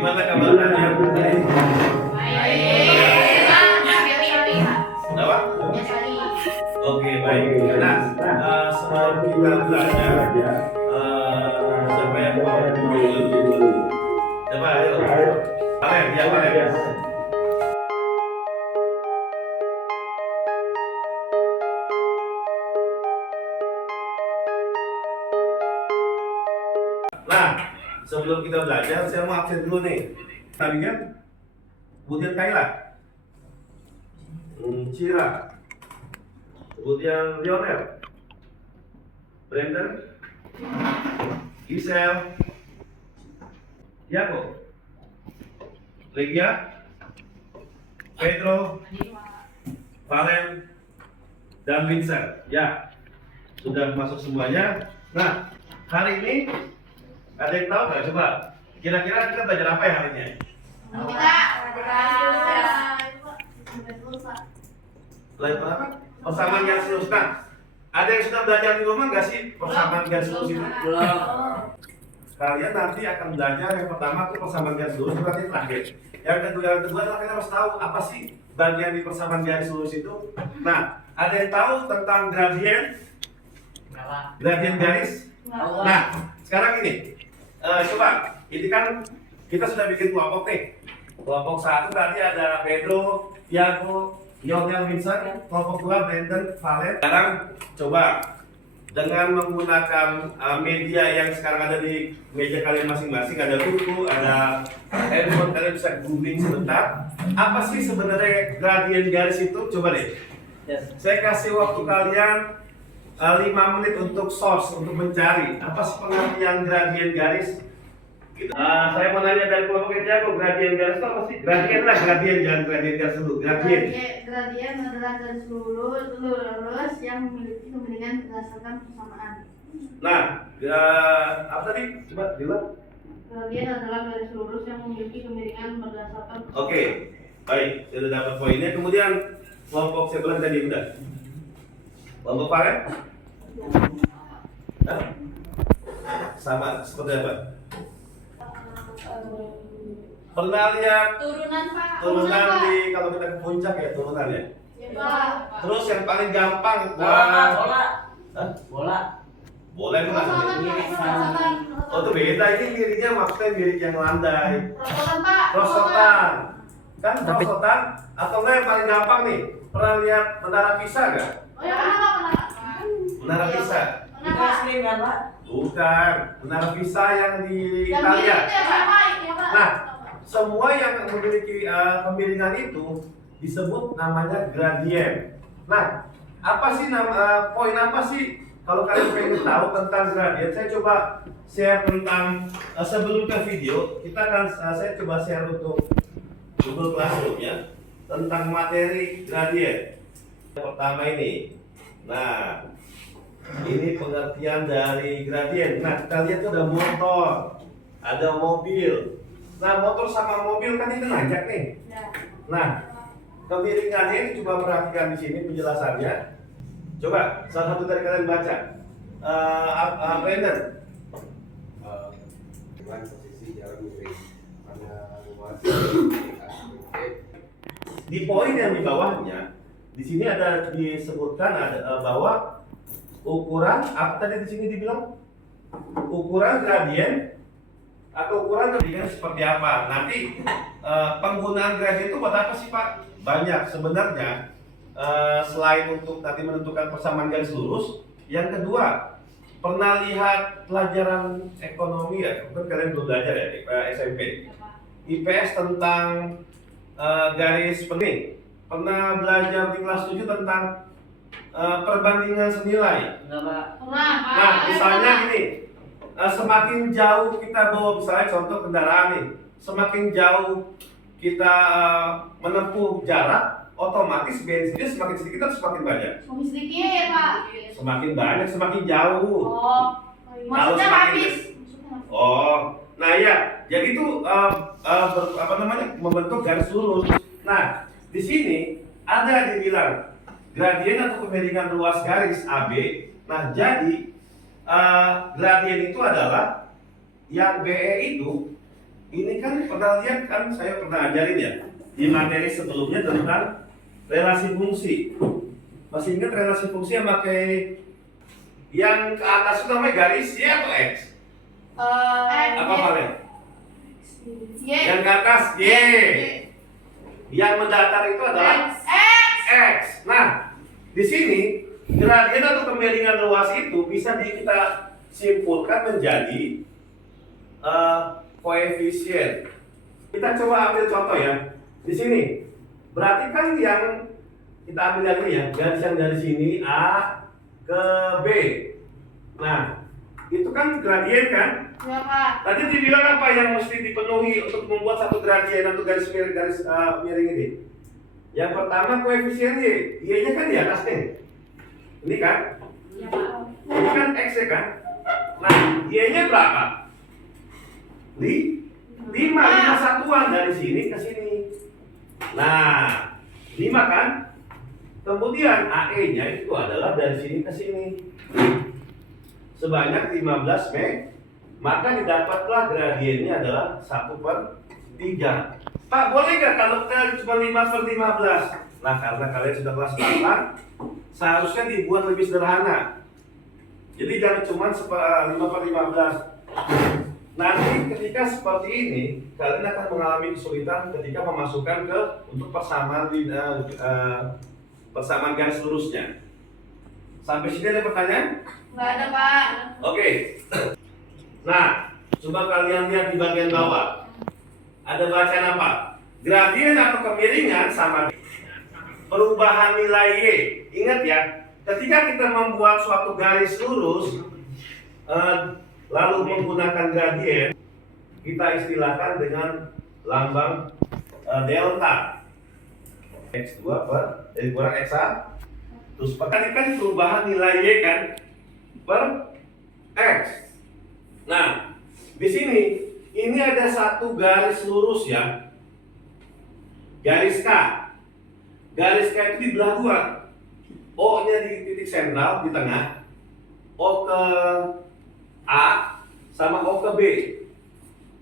Gimana kabar kalian? Baik. Kenapa? Oke, baik. Nah, sebelum kita belajar, siapa yang mau dulu? Coba, ayo. Kalian, ya kalian. Nah, sebelum kita belajar, saya mau absen dulu nih. Tadi kan, kemudian Kayla, Cira, kemudian Lionel, Brandon, Giselle, Yago, Legia, Pedro, Valen, dan Vincent. Ya, sudah masuk semuanya. Nah, hari ini ada yang tahu nggak? Coba, kira-kira kita belajar apa ya hari ini? Belajar apa? Persamaan garis lurus. Nah, ada yang sudah belajar di rumah nggak sih persamaan garis lurus itu? Kalian nanti akan belajar yang pertama itu persamaan garis lurus, berarti terakhir. Yang kedua adalah kita harus tahu apa sih bagian di persamaan garis lurus itu. Nah, ada yang tahu tentang gradien? Gradien garis? Nah, sekarang ini, coba, ini kan kita sudah bikin kelompok nih. Kelompok 1 tadi ada Pedro, Yago, Lionel, Vincent. Kelompok 2 Brandon, Valen. Sekarang coba dengan menggunakan media yang sekarang ada di meja kalian masing-masing, ada buku, ada handphone, kalian bisa googling sebentar. Apa sih sebenarnya gradien garis itu? Coba deh. Saya kasih waktu kalian 5 menit untuk source, untuk mencari apa sih pengertian gradien garis. Saya mau nanya dari kelompok Jago, gradien garis itu apa sih? Gradien lah, gradien, jangan gradien garis dulu. Gradien Adalah garis lurus yang memiliki kemiringan berdasarkan persamaan. Nah, apa tadi? Coba bilang. Gradien adalah garis lurus yang memiliki kemiringan berdasarkan persamaan. Oke, baik, sudah dapat poinnya. Kemudian kelompok saya bilang tadi udah. Kelompok Valen? Sama seperti apa? Pernah lihat Turunan, Pak. turunan di kalau kita ke puncak ya turunan ya. Ya, Pak. Terus yang paling gampang Bola. Boleh itu kan? Prosotan. Oh itu beda, ini miringnya maksudnya miring yang landai. Prosotan, Pak. Rosotan, kan rosotan atau enggak yang paling gampang nih? Pernah lihat menara Pisa nggak? Oh ya, pernah. Menara Pisa? Itu es krim kan, Pak? Bukan, menara Pisa yang di Yang Italia. mirip ya, Pak. Ya, Pak. Nah, semua yang memiliki kemiringan itu disebut namanya gradien. Nah, apa sih poin apa sih kalau kalian pengen tahu tentang gradien? Saya coba share tentang sebelum ke video, kita akan saya coba share untuk Google Classroom ya tentang materi gradien. Yang pertama ini. Nah, ini pengertian dari gradien. Nah, kita lihat tuh ada motor, ada mobil. Nah, motor sama mobil kan ini nanjak nih. Ya. Nah, kemiringannya ini coba perhatikan di sini penjelasannya. Coba salah satu dari kalian baca. Brandon. Dengan posisi jalan miring pada luas Di poin yang di bawahnya, di sini ada disebutkan ada bahwa ukuran apa tadi di sini dibilang ukuran gradien atau ukuran gradien seperti apa? Nanti penggunaan gradien itu buat apa sih Pak? Banyak sebenarnya. Selain untuk nanti menentukan persamaan garis lurus, yang kedua pernah lihat pelajaran ekonomi ya? Mungkin kalian belum belajar ya di SMP. IPS tentang garis pening. Pernah belajar di kelas 7 tentang perbandingan senilai. Enggak, Pak. Pernah, Pak. Nah, misalnya gini, semakin jauh kita bawa misalnya contoh kendaraan nih, semakin jauh kita menempuh jarak, otomatis bensinnya semakin sedikit atau semakin banyak? Semakin sedikit, Pak. Semakin banyak, semakin jauh. Oh. Maksudnya semakin- habis. Oh, nah ya, jadi itu membentuk garis lurus. Nah, di sini ada dibilang gradien atau kemiringan ruas garis AB. Nah, jadi gradien itu adalah yang BE itu ini kan pernah lihat kan, saya pernah ajarin ya di materi sebelumnya tentang relasi fungsi. Masih ingat relasi fungsi yang pakai yang ke atas itu namanya garis Y atau X? Apa Valen? Yang ke atas Y. Yang mendatar itu adalah X. Nah, di sini gradien atau kemiringan ruas itu bisa kita simpulkan menjadi koefisien. Kita coba ambil contoh ya. Di sini berarti kan yang kita ambil yang ini ya, garis yang dari sini A ke B. Nah, itu kan gradien kan? Ya, Pak. Tadi dibilang apa yang mesti dipenuhi untuk membuat satu gradien atau garis miring ini? Yang pertama koefisien Y. Y-nya kan di atas nih. Ini kan? Ya, Pak. Ini kan X ya kan? Nah, Y-nya berapa? 5 satuan dari sini ke sini. Nah, 5 kan? Kemudian AE-nya itu adalah dari sini ke sini. Sebanyak 15 meg. Maka didapatlah gradiennya adalah 1/3. Pak, boleh nggak kalau kita cuma 5/15? Nah, karena kalian sudah kelas 8, seharusnya dibuat lebih sederhana. Jadi jangan cuma 5/15. Nanti ketika seperti ini, kalian akan mengalami kesulitan ketika memasukkan untuk persamaan persamaan garis lurusnya. Sampai sini ada pertanyaan? Nggak ada, Pak. Oke. Nah, coba kalian lihat di bagian bawah. Ada bacaan apa? Gradien atau kemiringan sama perubahan nilai Y. Ingat ya, ketika kita membuat suatu garis lurus, lalu menggunakan gradien, kita istilahkan dengan lambang delta. X2 kurang X1. Terus kan perubahan nilai Y kan per X. Nah, di sini ini ada satu garis lurus ya. Garis K. Garis K itu dibelah dua. O-nya di titik sentral di tengah. O ke A sama O ke B.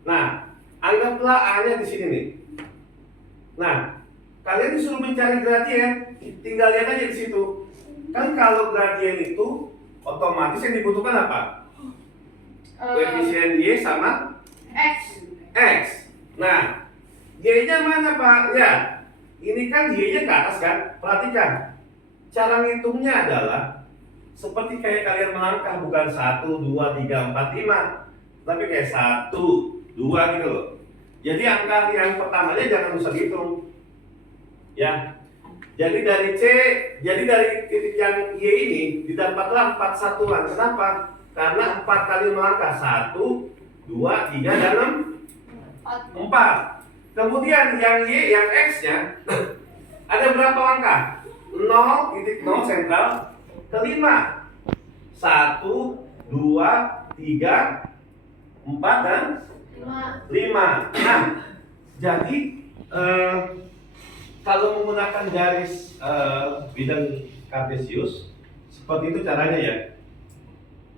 Nah, anggaplah A-nya di sini nih. Nah, kalian disuruh mencari gradien, tinggal lihat aja di situ. Kan kalau gradien itu otomatis yang dibutuhkan apa? Koefisien Y sama X. Nah, Y-nya mana Pak? Ya, ini kan Y-nya ke atas kan? Perhatikan, cara ngitungnya adalah seperti kayak kalian melangkah, bukan 1, 2, 3, 4, 5, tapi kayak 1, 2 gitu loh. Jadi angka yang pertamanya jangan usah dihitung. Ya, jadi dari titik yang Y ini didapatlah 4 satuan. Kenapa? Karena 4 kali melangkah, 1, 2, 3, dan 4. Kemudian yang Y, yang X-nya ada berapa langkah? 0, sentral ke 5. 1, 2, 3, 4, dan 5. Nah, jadi kalau menggunakan garis bidang kartesius seperti itu caranya ya.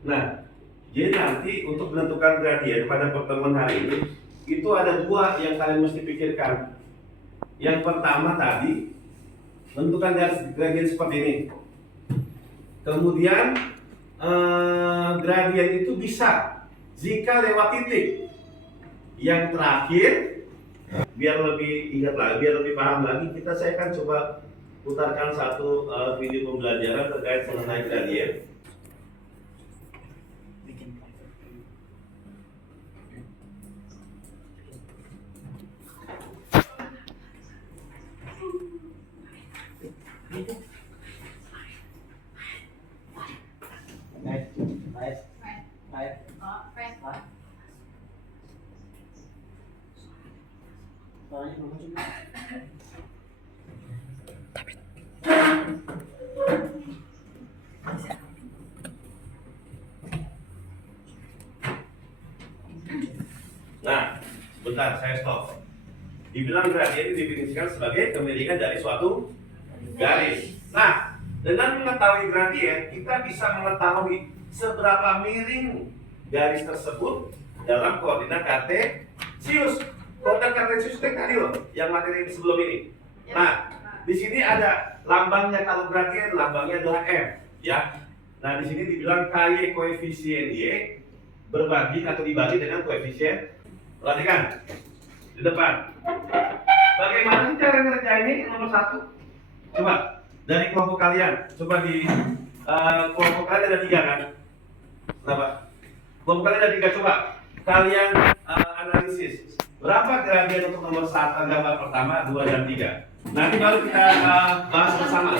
Nah, jadi nanti untuk menentukan gradien pada pertemuan hari ini itu ada 2 yang kalian mesti pikirkan. Yang pertama tadi menentukan garis gradien seperti ini. Kemudian gradien itu bisa jika lewat titik. Yang terakhir, biar lebih ingat lagi, biar lebih paham lagi, saya akan coba putarkan satu video pembelajaran terkait mengenai gradien. Nah, sebentar saya stop. Dibilang gradien didefinisikan sebagai kemiringan dari suatu garis. Nah, dengan mengetahui gradien, kita bisa mengetahui seberapa miring garis tersebut dalam koordinat Sius, koordinat kartesius itu tadi loh, yang materi sebelum ini. Nah, di sini ada lambangnya, kalau gradien lambangnya adalah M, ya. Nah, di sini dibilang KY koefisien Y berbagi atau dibagi dengan koefisien. Perhatikan di depan. Bagaimana sih cara ngerjain ini? Nomor 1. Coba dari kelompok kalian. Coba di kelompok kalian ada 3 kan? Kenapa? Kelompok kalian ada 3. Coba kalian analisis. Berapa gradien untuk nomor 1 gambar pertama, 2 dan 3? Nanti baru kita bahas bersama.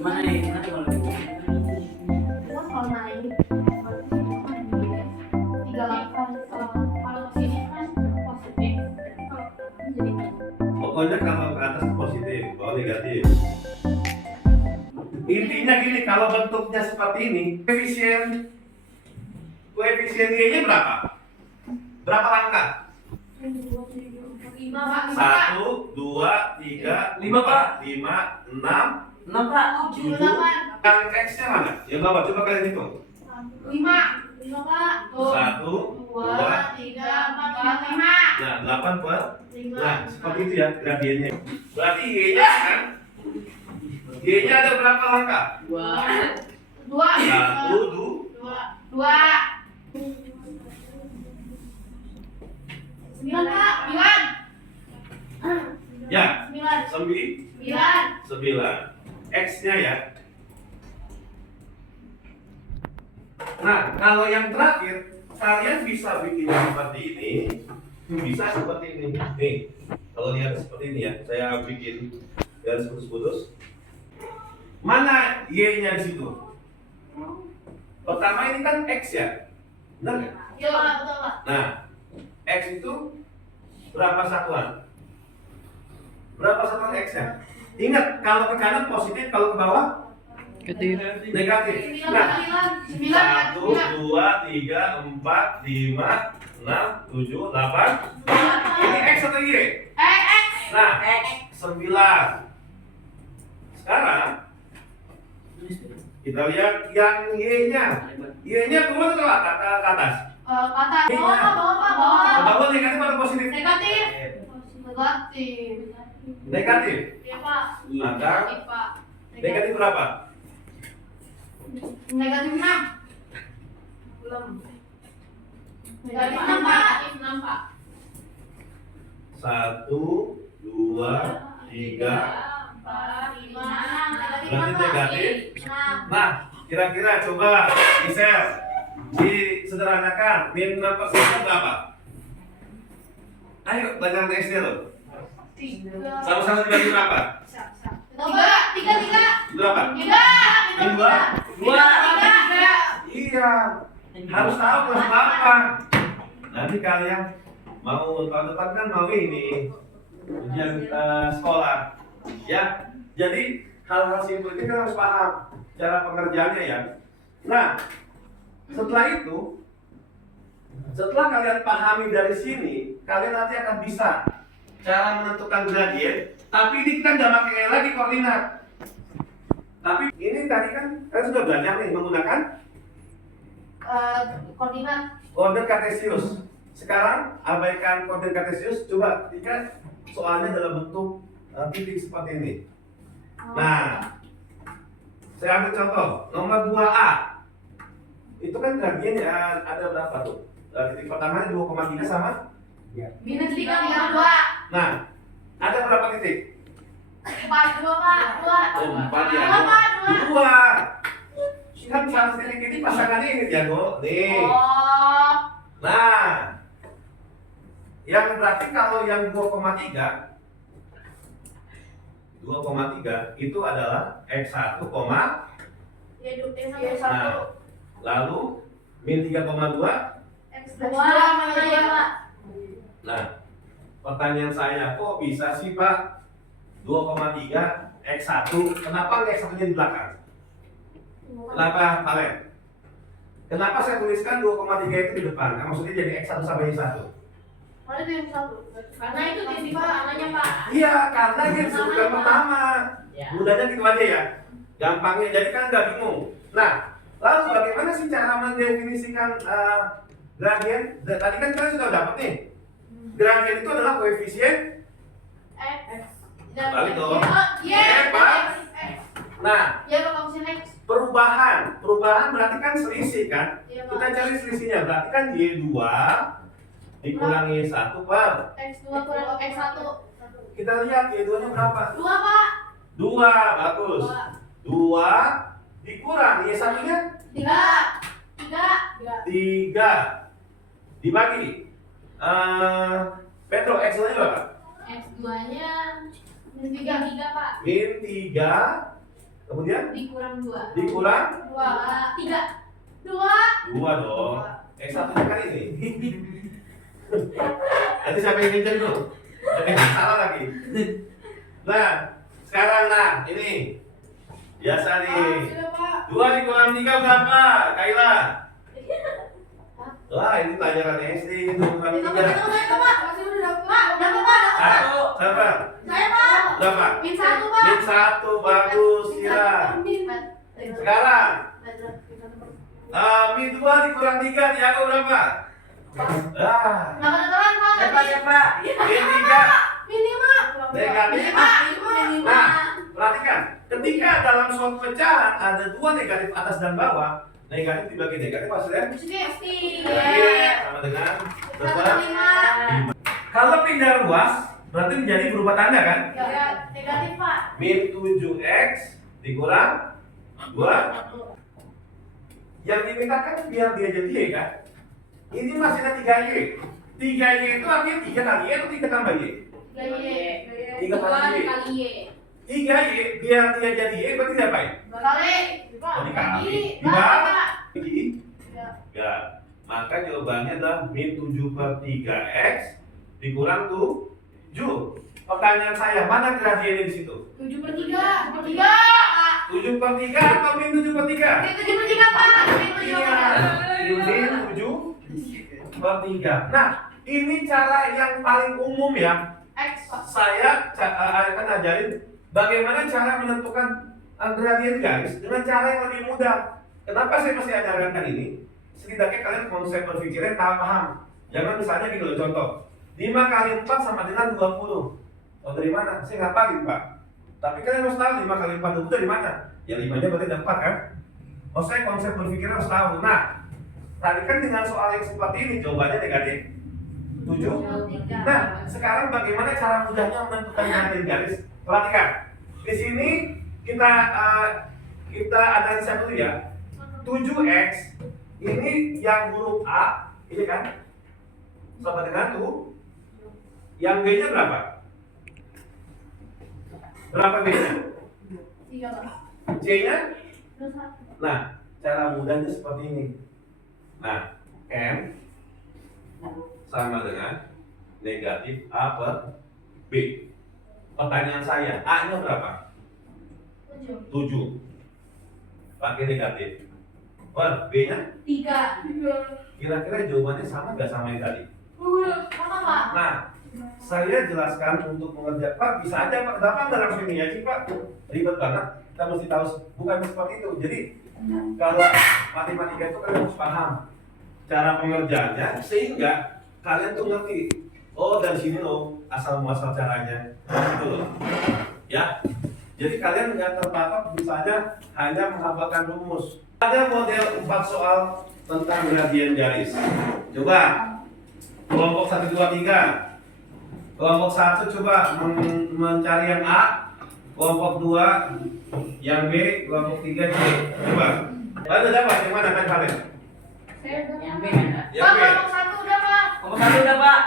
Mana nih? Mana kalau Kalau naik, tiga langkah. Kalau kesini kan positif. Kalau jadi Pokoknya kalau ke atas positif, kalau negatif. Intinya gini, kalau bentuknya seperti ini, koefisien Y-nya berapa? Berapa langkah? 5 Pak. 1, 2, 3, 5, Pak. 5, 6, 6 Pak. 7, 7. 8. Yang X-nya mana? Yang bawah, coba kalian hitung. 5 Pak. 1, 2, 3, 4, 5. nah 8 per. 5. Nah, seperti itu ya gradiennya. Berarti Y-nya kan? Y-nya ada berapa langkah? 2. 1, 2. 9 Pak. 9. ya, 9. 9. X-nya ya. Nah, kalau yang terakhir, kalian bisa bikin seperti ini, bisa seperti ini. Nih, kalau lihat seperti ini ya, saya bikin garis putus-putus. Mana Y-nya di situ? Pertama ini kan X ya, benar nggak? Iya Pak, betul Pak. Nah, X itu berapa satuan? Berapa satuan X-nya? Ingat, kalau ke kanan positif, kalau ke bawah negatif. Nah, 1, 2, 3, 4, 5, 6, 7, 8. Ini X atau Y? X. Nah, 9. Sekarang kita lihat yang Y-nya. Y-nya turun atau ke atas? Kata Iya. bawah Pak, bawah. Ke bawah negatif atau positif? Negatif. Negatif. Negatif. Iya Pak. Maka Negatif Pak. negatif berapa? Negatif 6. Belum. Negatif 6 Pak. Negatif 6 Pak. 1, 2, 3. 4, 5, 6. Berarti negatif. 6. Nah, kira-kira coba Isel disederhanakan, min 6% berapa? Ayo, pelajaran SD loh. 3. Sama-sama dibagi berapa? 3. Berapa? 3. Min 2? 3. Iya, harus tahu kelas berapa. Nanti kalian mau tahun depan kan mau ini ujian sekolah, ya. Jadi hal-hal simpel ini kan harus paham cara pengerjaannya ya. Nah, setelah itu, setelah kalian pahami dari sini, kalian nanti akan bisa cara menentukan gradien. Tapi ini kita nggak pakai lagi koordinat. Tapi ini tadi kan kalian sudah belajar nih menggunakan Koordinat. koordinat kartesius. Sekarang abaikan koordinat kartesius, coba ketika soalnya dalam bentuk titik seperti ini. Nah, saya ambil contoh nomor 2A. Itu kan gradien ada berapa tuh? Titik pertamanya 2,3 sama. Minus 3,2. Nah, ada berapa titik? 4, 2 Pak. 2. Oh, 4 ya. 2. 2. Kan satu titik ini pasangannya ini Diago. Nih. Oh. Nah, yang berarti kalau yang 2,3 itu adalah X1, Ya, nah, lalu min 3,2. X2 mana ya Pak? Nah, pertanyaan saya, kok bisa sih Pak 2,3 X1? Kenapa nggak X1-nya di belakang? Kenapa kalian? Kenapa saya tuliskan 2,3 itu di depan? Nah, maksudnya jadi X1 sampai Y1? Mana itu yang 1? Karena itu titik pertamanya Pak. Iya, karena ini disebutkan pertama. Mudahnya gitu aja ya. Gampangnya, jadi kan nggak bingung. Nah, lalu bagaimana sih cara mendefinisikan gradien? Tadi kan kalian sudah dapat nih. Gradien itu adalah koefisien. X. Balik dong. Y, Pak. X. Nah, Ya kalau koefisien X. perubahan berarti kan selisih kan? Iya, Kita Pak. cari selisihnya, berarti kan Y2 dikurangi 1 per. X2 kurang X1. Kita lihat Y2-nya berapa? 2, Pak. 2, bagus. 2 dikurang Y1-nya 3. 3 dibagi. Petro, X2-nya berapa? X2-nya -3, Pak. Min 3, kemudian Dikurang 2. dikurang 3. 2 dong. X1-nya kan ini. Nanti siapa yang ngincer tuh? Salah lagi. Nah, sekarang ini biasa nih. Sudah, Pak. 2 dikurang 3 berapa? Kaila. Wah, ini pelajaran SD ini bukan 3. Satu. Siapa? Berapa? Min 1, Pak. Min 1, bagus, Kira. Sekarang Min 2 dikurang 3, Tiago berapa? Siapa? Min 3 negatif. Nah, perhatikan, ketika dalam suatu pecahan ada 2 negatif atas dan bawah, negatif dibagi negatif hasilnya sama dengan berapa? 5. Kalau pindah ruas, berarti menjadi berubah tanda kan? Negatif, Pak. Min 7x dikurang 2. Yang dimintakan biar dia jadi Y kan? Ini masih ada 3Y. 3Y itu artinya 3 kali Y atau 3 tambah Y? 3 kali Y. 3Y biar dia jadi Y berarti diapain? Oh, dikali. Dibagi. Ya. Maka jawabannya adalah min 7 per 3x dikurang 7. Pertanyaan saya, mana gradiennya di situ? 7 per 3. 7 per 3 atau min 7 per 3? Min 7 per 3, Pak. Iya. Min 7 per 3. Nah, ini cara yang paling umum ya. X, Pak. Saya akan ajarin bagaimana cara menentukan gradien garis dengan cara yang lebih mudah. Kenapa saya masih ajarkan ini? Setidaknya kalian konsep berpikirnya paham. Jangan misalnya gitu loh, contoh 5 kali 4 sama dengan 20. Oh, dari mana? Saya nggak paham, Pak. Tapi kalian harus tahu 5 kali 4 itu dari mana? Ya 5-nya berarti ada 4 kan? Oh, saya konsep berpikirnya harus tahu. Nah, tadi kan dengan soal yang seperti ini jawabannya negatif 7. Nah, sekarang bagaimana cara mudahnya menentukan gradien garis? Perhatikan. Di sini kita analisa dulu ya. 7x ini yang huruf A, ini kan? Sama dengan tuh. Yang B-nya berapa? Berapa B-nya? 3, Pak. C-nya? 1. Nah, cara mudahnya seperti ini. Nah, M sama dengan negatif A per B. Pertanyaan saya, A-nya berapa? 7. Pakai negatif. Per B-nya? 3. Kira-kira jawabannya sama nggak sama yang tadi? Sama, Pak. Nah, saya jelaskan untuk mengerjakan. Pak, bisa aja Pak, kenapa nggak langsung ini aja Pak? Ribet banget. Kita mesti tahu, bukan seperti itu. Jadi, kalau matematika itu kalian harus paham cara pengerjaannya, sehingga kalian tuh ngerti. Oh, dari sini loh, asal muasal caranya. Gitu loh. Ya. Jadi kalian nggak terpatok misalnya hanya menghafalkan rumus. Ada model 4 soal tentang gradien garis. Coba kelompok 1, 2, 3. Kelompok 1 coba mencari yang A, kelompok 2 yang B, kelompok 3 C. Coba. Lalu dapat yang mana kan kalian? Saya udah. Yang B kan? Yang B. Kelompok 1 udah, Pak. Kelompok 1 udah, Pak.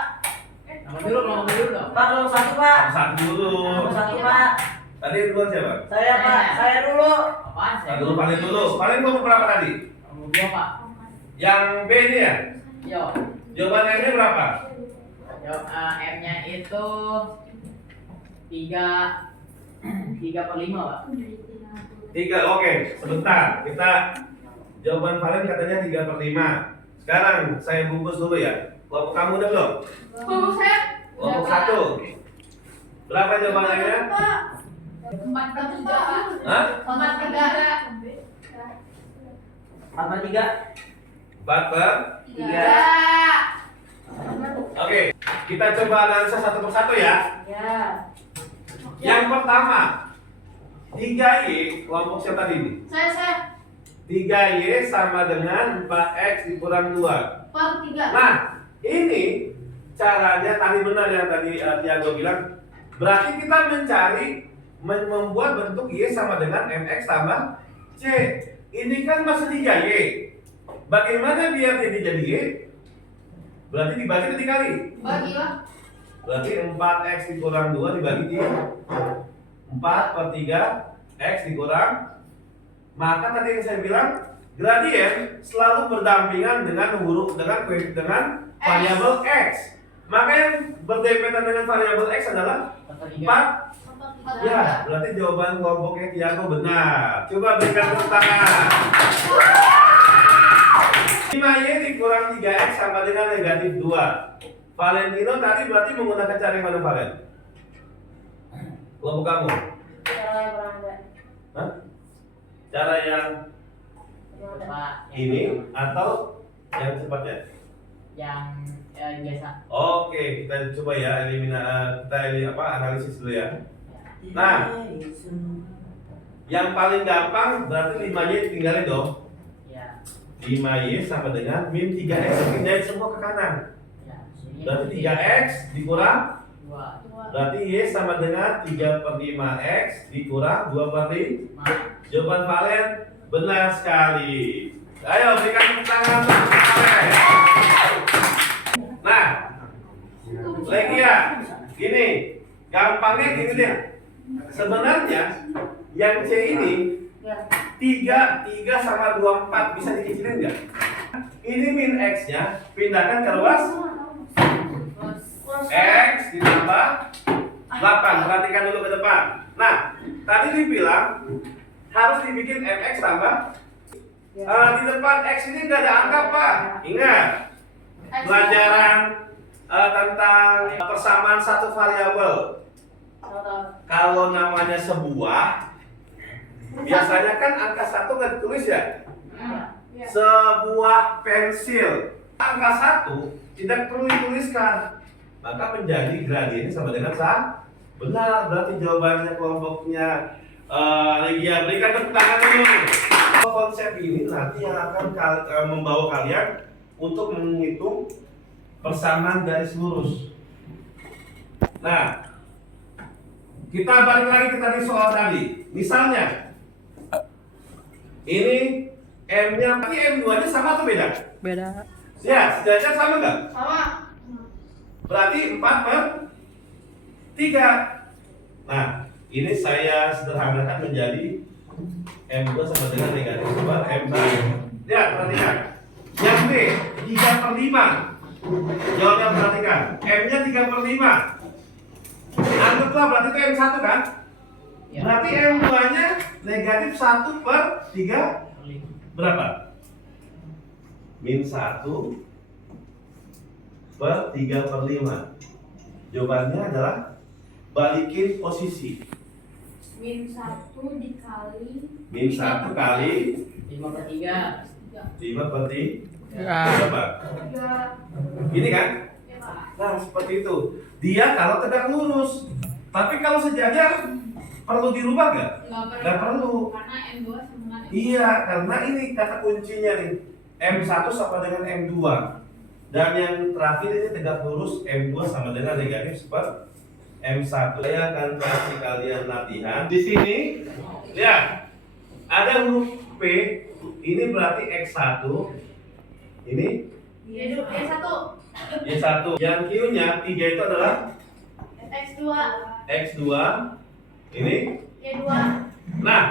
Kelompok dulu dong. Pak, kelompok 1, Pak. Satu dulu. Kelompok 1, Pak. Tadi yang duluan siapa? Saya, Pak. Saya dulu. Tadi dulu, paling dulu. Paling kelompok berapa tadi? Kelompok 2, Pak. Yang B ini ya? Yo. Jawaban M-nya berapa? Yo, M-nya itu 3 per 5, Pak. 3, oke. Sebentar, kita jawaban Valen katanya 3 per 5. Sekarang saya bungkus dulu ya. Kelompok kamu udah belum? Kelompok saya. Kelompok 1. Berapa jawabannya? 4 per 3, Pak. Hah? 4 per 3. 4 per 3. 4 per? 3. Oke, kita coba analisa satu persatu ya. Ya. Yang pertama, 3Y kelompok siapa tadi ini? Saya 3Y sama dengan 4X dikurang 2. per 3. Nah, ini caranya tadi benar yang tadi Tiago bilang. Berarti kita membuat bentuk Y sama dengan MX tambah C. Ini kan masih 3Y. Bagaimana biar jadi Y? Berarti dibagi atau dikali? Bagi lah. Berarti 4X dikurang 2 dibagi 4 per 3 X dikurang. Maka tadi yang saya bilang, gradien selalu berdampingan dengan variabel X. Maka yang berdempetan dengan variabel X adalah 4. Ya, berarti jawaban kelompoknya Tiago benar. Coba berikan tepuk tangan. 5Y dikurang 3X sama dengan negatif 2. Valentino tadi berarti menggunakan cara yang mana, Valen? Kelompok kamu? Cara yang kurang ada. Hah? Cara yang ini atau yang cepatnya? Yang biasa. Oke, kita coba ya analisis dulu ya. Nah, yang paling gampang berarti 5Y tinggalin dong. Ya. 5Y sama dengan min 3X, pindahin semua ke kanan. Ya. Berarti 3X dikurang, 2. berarti Y sama dengan 3 per 5X dikurang 2 per 5. Jawaban Valen benar sekali. Ayo berikan tepuk tangan untuk Valen. Nah, lagi ya, gini, gampangnya gini deh. Sebenarnya yang C ini 3 sama 24 bisa dikecilin nggak? Ini min X-nya pindahkan ke ruas X ditambah 8. Perhatikan dulu ke depan. Nah, tadi dibilang harus dibikin MX tambah di depan X ini nggak ada angka, Pak. Ingat pelajaran tentang persamaan satu variabel. Kalau namanya sebuah, biasanya kan angka 1 nggak ditulis ya. Sebuah pensil, angka 1 tidak perlu dituliskan, maka menjadi gradiennya sama dengan benar. Berarti jawabannya kelompoknya Regia. Berikan tepuk tangan dulu. Konsep ini nanti yang akan membawa kalian untuk menghitung persamaan garis lurus. Nah, kita balik lagi ke tadi soal tadi. Misalnya, ini M-nya, tapi M2-nya sama atau beda? Beda. Ya, sejajar sama nggak? Sama. Berarti 4 per 3. Nah, ini saya sederhanakan menjadi M2 sama dengan negatif per M1. Ya, perhatikan. Yang B, 3 per 5. Jawabnya perhatikan. M-nya 3 per 5. Anggaplah berarti itu M1 kan? Ya. Berarti M2-nya negatif 1 per 3 berapa? Min 1 per 3 per 5. Jawabannya adalah balikin posisi. Min 1 dikali Min 1 kali 5 per 3. 5 per 3 Ya. berapa? 3. Ini kan? Ya, Pak. Nah, seperti itu. Dia kalau tegak lurus. Tapi kalau sejajar perlu dirubah nggak? Nggak perlu. Karena M2 sama dengan M2. Iya, karena ini kata kuncinya nih. M1 sama dengan M2. Dan yang terakhir ini tegak lurus M2 sama dengan negatif per M1. Saya akan kasih kalian latihan. Di sini, ya, ada huruf P. Ini berarti X1. Ini Y1. Y1. Yang Q-nya 3 itu adalah X2. X2. Ini. Y2. Nah,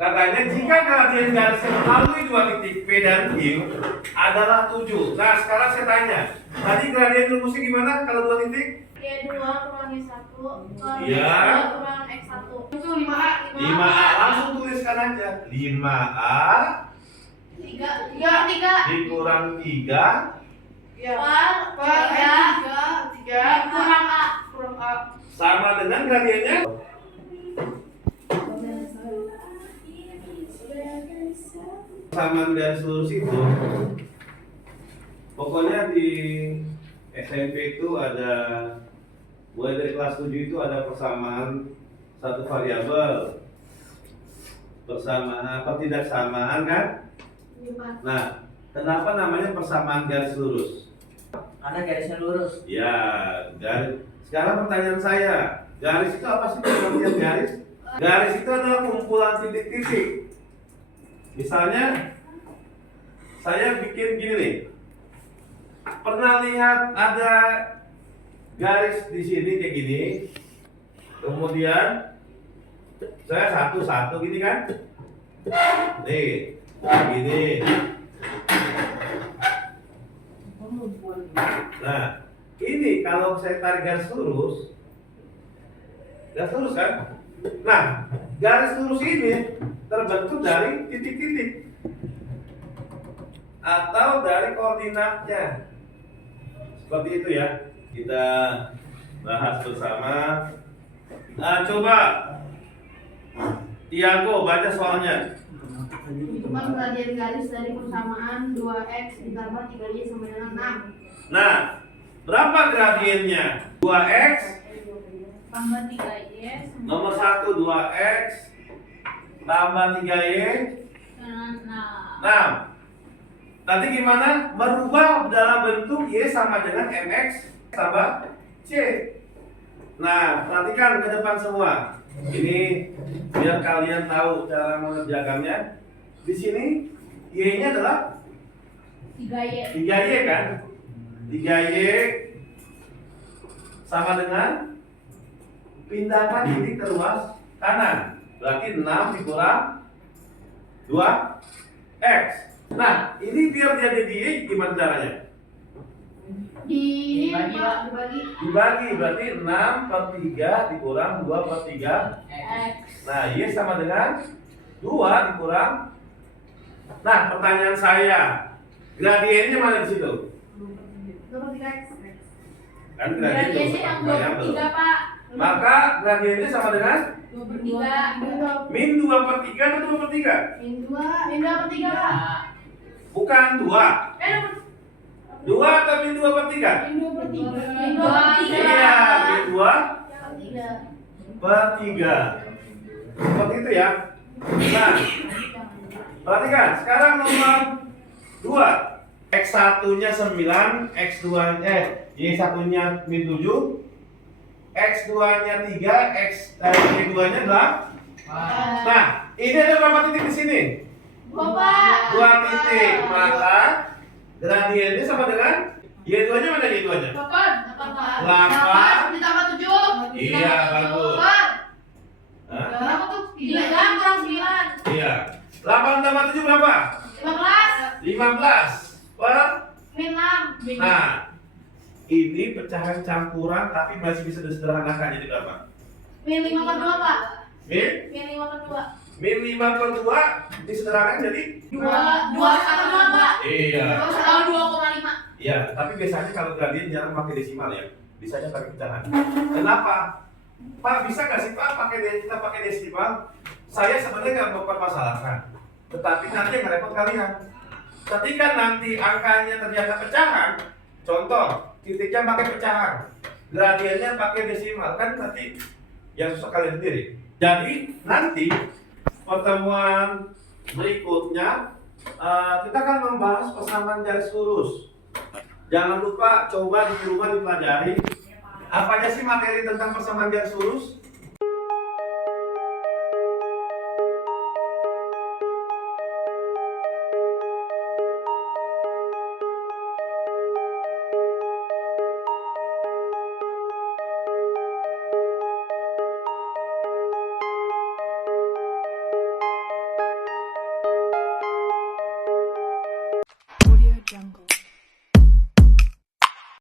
katanya jika gradien garis yang melalui 2 titik P dan Q adalah 7. Nah, sekarang saya tanya, tadi gradien rumusnya gimana kalau 2 titik? Y2 kurang Y1 per Iya. Y2 kurang X1. Itu 5A. 5A, langsung tuliskan aja. 5A 3 dikurang 3 per 3 kurang A. sama dengan gradiennya persamaan garis lurus itu pokoknya di SMP itu ada, mulai dari kelas 7 itu ada persamaan satu variabel, persamaan ketidaksamaan kan? Iya, Pak. Nah, kenapa namanya persamaan garis lurus? Karena garisnya lurus. Ya, garis. Sekarang pertanyaan saya, garis itu apa sih pengertian garis? Garis itu adalah kumpulan titik-titik. Misalnya, saya bikin gini nih. Pernah lihat ada garis di sini kayak gini. Kemudian saya satu-satu gini kan? Nih, gini. Nah, ini kalau saya tarik garis lurus kan? Nah, garis lurus ini terbentuk dari titik-titik atau dari koordinatnya. Seperti itu ya. Kita bahas bersama. Nah, coba Tiago baca soalnya. Hitungkan gradian garis dari persamaan 2x ditambah 3y sama dengan 6. Nah, berapa gradiennya? 2x Tambah 3y nomor 1 2x tambah 3y dengan 6. Nanti gimana? Merubah dalam bentuk y sama dengan mx tambah c. Nah, perhatikan ke depan semua. Ini biar kalian tahu cara mengerjakannya. Di sini y-nya adalah 3y. 3y kan? 3y sama dengan pindahkan ini ke ruas kanan. Berarti 6 dikurang 2x. Nah, ini biar jadi y gimana caranya? Ini Dibagi, Pak, Pak. dibagi Dibagi, berarti 6/3 dikurang 2/3. x. Nah, y sama dengan 2 dikurang. Nah, pertanyaan saya, gradiennya mana di situ? 2/3x. Kan gradien Gradiennya yang variabel. 2/3, Pak. Maka gradiennya sama dengan 2/3. min 2/3 atau 2/3? Min 2/3, Pak. Bukan 2. 2 atau min 2/3? Min 2/3. Min 2/3. Iya, min 2 3. per 3. Seperti itu ya. Nah, perhatikan, sekarang nomor 2. X1-nya 9, X2-nya Y1-nya min 7, X2-nya 3, Y2-nya 8. Nah, ini ada berapa titik di sini? 2, Pak. 2 titik. Maka gradiennya sama dengan Y2-nya mana Y2-nya? 8, Pak. 8. Ditambah 7. Iya, bagus. Pak. Hah? Berapa tuh? 3 kurang 9. Iya. 8 tambah 7 berapa? 15. 15 per. Min 6. Nah, ini pecahan campuran tapi masih bisa disederhanakan jadi berapa? Min 5/2, Pak. Min? Min 5/2. Min 5/2 disederhanakan jadi? 2/2, Pak. Iya. Kalau 2,5. Iya, tapi biasanya kalau gradien jarang pakai desimal ya. Bisanya pakai pecahan. Kenapa? Pak, bisa nggak sih Pak kita pakai desimal? Saya sebenarnya nggak mempermasalahkan. Tetapi nanti yang repot kalian. Ketika nanti angkanya ternyata pecahan, contoh, titiknya pakai pecahan, gradiennya pakai desimal, kan nanti yang susah kalian sendiri. Jadi nanti pertemuan berikutnya kita akan membahas persamaan garis lurus. Jangan lupa coba di rumah dipelajari apa aja sih materi tentang persamaan garis lurus.